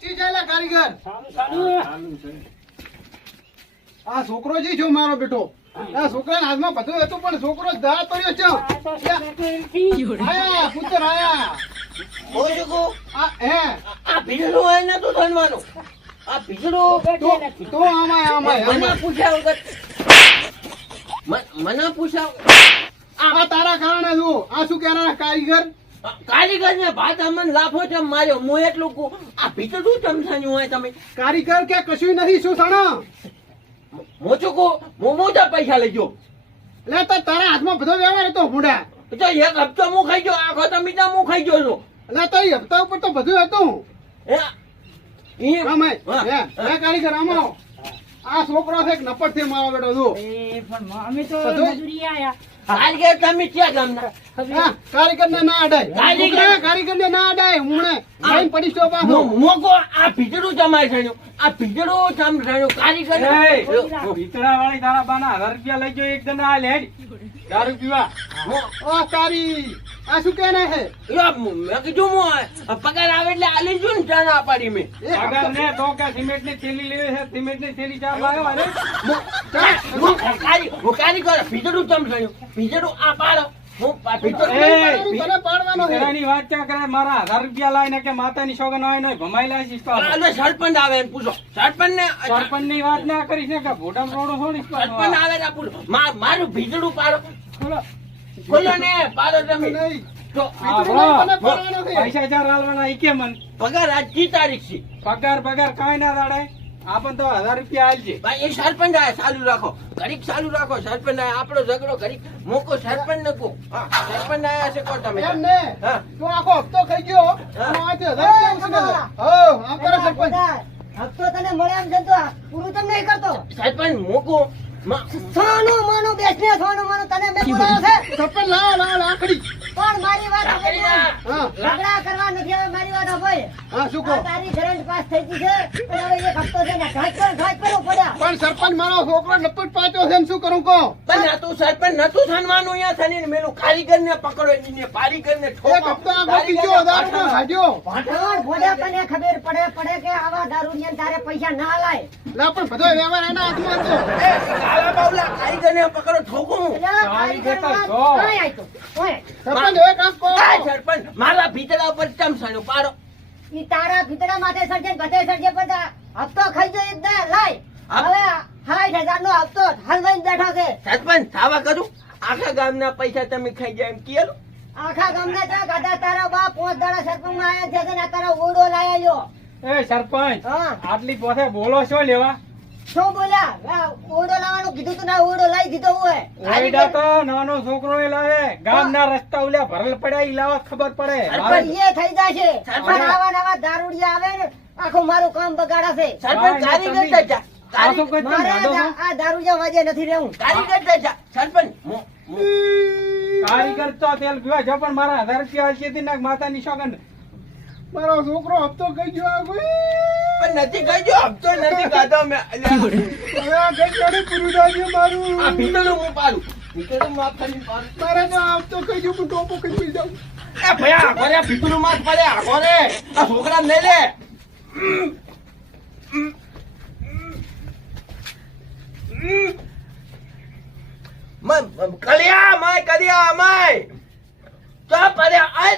ચીજ આલા કારીગર. આ છોકરો જી છો મારો બેટો. આ છોકરા હાથમાં બધું હતું પણ છોકરો દા પડ્યો છે. તો. આયા પુત્ર આયા. હું આ હે. આ ભીડનું હોય નતું ધનવાનો. આ ભીડનું તો તો આમાં આમાય મને પૂછ્યા વગર. મને પૂછ્યા આ તારા કારણે છું. આ શું કહેવાના કારીગર? કારીગર ને ભાત અમન લાફો છે માર્યો? હું એટલું કુ આ ભીતડું ચમચાયું હોય તમે? કારીગર કે કશું નથી શું સણા? હું શું કહું હું મોટા પૈસા લઈ ગયો. એટલે તો તારા હાથમાં બધો વ્યવહાર હતો હુંડા તો એક હપ્તો હું ખાઈ ગયો આખો તમે બીજા હું ખાઈ ગયો છું. એટલે તો એ હપ્તા ઉપર તો બધું હતું. હે? કારીગર આમાં આવો. આ છોકરો છે નપટ છે મારો બેટો જો એ પણ અમે તો મજૂરી આયા. કારીગર તમે ક્યાં ગામના? હા કારીગર ને ના અડાય. કારીગર- કારીગર ને ના અડાય હુંણે લાઈન પડી છો પાછો. મોકો આ ભીતડું આ કારીગર એ, ભીતરા વાળી તારા બાના હજાર રૂપિયા લઈ ગયો એક દન આ લેડ દારૂ પીવા. ઓ તારી આ શું કહેના યો, મેં કીધું હું પગાર આવે એટલે આલી જો ને ચા ના પાડી મેં. પગાર ને તો કે સિમેન્ટની થેલી લેવી છે સિમેન્ટની થેલી ચા લાવ્યો અરે હું કારી- હું આ પાડો. હું કરે? મારા હજાર રૂપિયા લાવીને કે માતાની સોગન આવે ને ભમાઈ લાવીશ અને સરપંચ આવે એને ને સરપંચની વાત ના કરીશ ને કે ભોટામ રોડો આવે ને પૂછો. મા- મારું ભીજડું પાડો. ખોલો ને પાડો તમે નહીં પૈસા ચાર હાલવાના ઈ કે મન? પગાર આજ કી તારીખ છે. પગાર પગાર કાંઈ ના દાડે આપણ તો હજાર રૂપિયા આલજે ભાઈ એ સરપંચ આવે ચાલુ રાખો. ઘડીક ચાલુ રાખો. સરપંચ આવે આપણો ઝઘડો ઘડીક મોકો સરપંચ ને કહો. સરપંચ આયા છે કોણ તમે? એમ ને તું આખો હપ્તો ખાઈ ગયો. હા. હજાર રૂપિયા હો, આમ કરે સરપંચ. હપ્તો તને મળે એમ જતો પૂરું તમ કરતો. સરપંચ મોકો. માં- સોનું માનું બેસને સોનું માનું તને મેં બોલાવ્યો છે. સરપંચ લા લા લાકડી પણ મારી વાત ઝઘડા કરવા નથી હવે મારી વાત હોય હા શું કહો? તારી ગ્રેન્ડ પાસ થઈ ગઈ છે પણ હવે એક હપ્તો છે ને ઘાટ પર ઘાટ પર પડ્યા. પણ સરપંચ મારો છોકરો નપટ પાછો છે ને શું કરું કહો? પણ નતું સરપંચ નતું થનવાનું અહીંયા થઈને મેલું કારીગર ને પકડો ને પારીગર ને એક હપ્તો આ બીજો દારૂમાં કાઢ્યો પણ ભોડા તને ખબર પડે પડે કે આવા દારૂડિયાને તારે પૈસા ના લાય. લા પણ બધો વ્યવહાર એના હાથમાં હતો. કાળા બાવલા કારીગર ને પકડો ઠોકું. કારીગર આયતો. ઓય, સરપંચ હવે કામ કો આ સરપંચ મારા ભીતડા ઉપર ચમસાણું પાડો. ઈ તારા ભીતડા માથે સર્જે ને બધે સર્જે બધા હપ્તો ખાઈ જો એક દે લાય. હવે હાઈ હજાર નો હપ્તો હલવાઈ બેઠો છે. સરપંચ થાવા કરું? આખા ગામના પૈસા તમે ખાઈ જાય એમ કીધું આખા ગામના ચા ગાધા તારા બાપ પોત દાડા સરપંચમાં આયા છે ને તારા ઓડો લાયા લ્યો. એ સરપંચ આટલી પોતે બોલો છો લેવા? શું બોલ્યા? ઓરડો લાવવાનું કીધું તું ના ઓરડો લાવી દીધો હોય. ઓયડા તો નાનો છોકરો એ લાવે. ગામના રસ્તા ઉલ્યા ભરલ પડ્યા ઈ લાવા ખબર પડે. સરપંચ, એ થઈ જશે. સરપંચ. આવા નવા દારૂડિયા આવે ને આખું મારું કામ બગાડાશે. સરપંચ કારીગર તમે- આ છો? દારૂડિયા વાજે નથી રહેવું. કારીગર સરપંચ તો તેલ પીવા જો પણ મારા હજાર રૂપિયા આલજે તી નાખ માતાની સોગંદ મારો છોકરો હપ્તો કઈ ગયો આ કોઈ. પણ નથી ગયો હપ્તો નથી કાઢો મેં આ કઈ પૂરું થાય મારું. આ ભીતડું હું પાડું? ભીતડું માફ કરી પાડું. મારે તો હપ્તો કઈ ગયો હું ટોપો કઈ પી જાઉં. એ ભયા ભરે રે ભીતડું માથ પડે આખો રે. આ છોકરા લઈ લે. કલિયા માય કલિયા માય. તો પડ્યા આય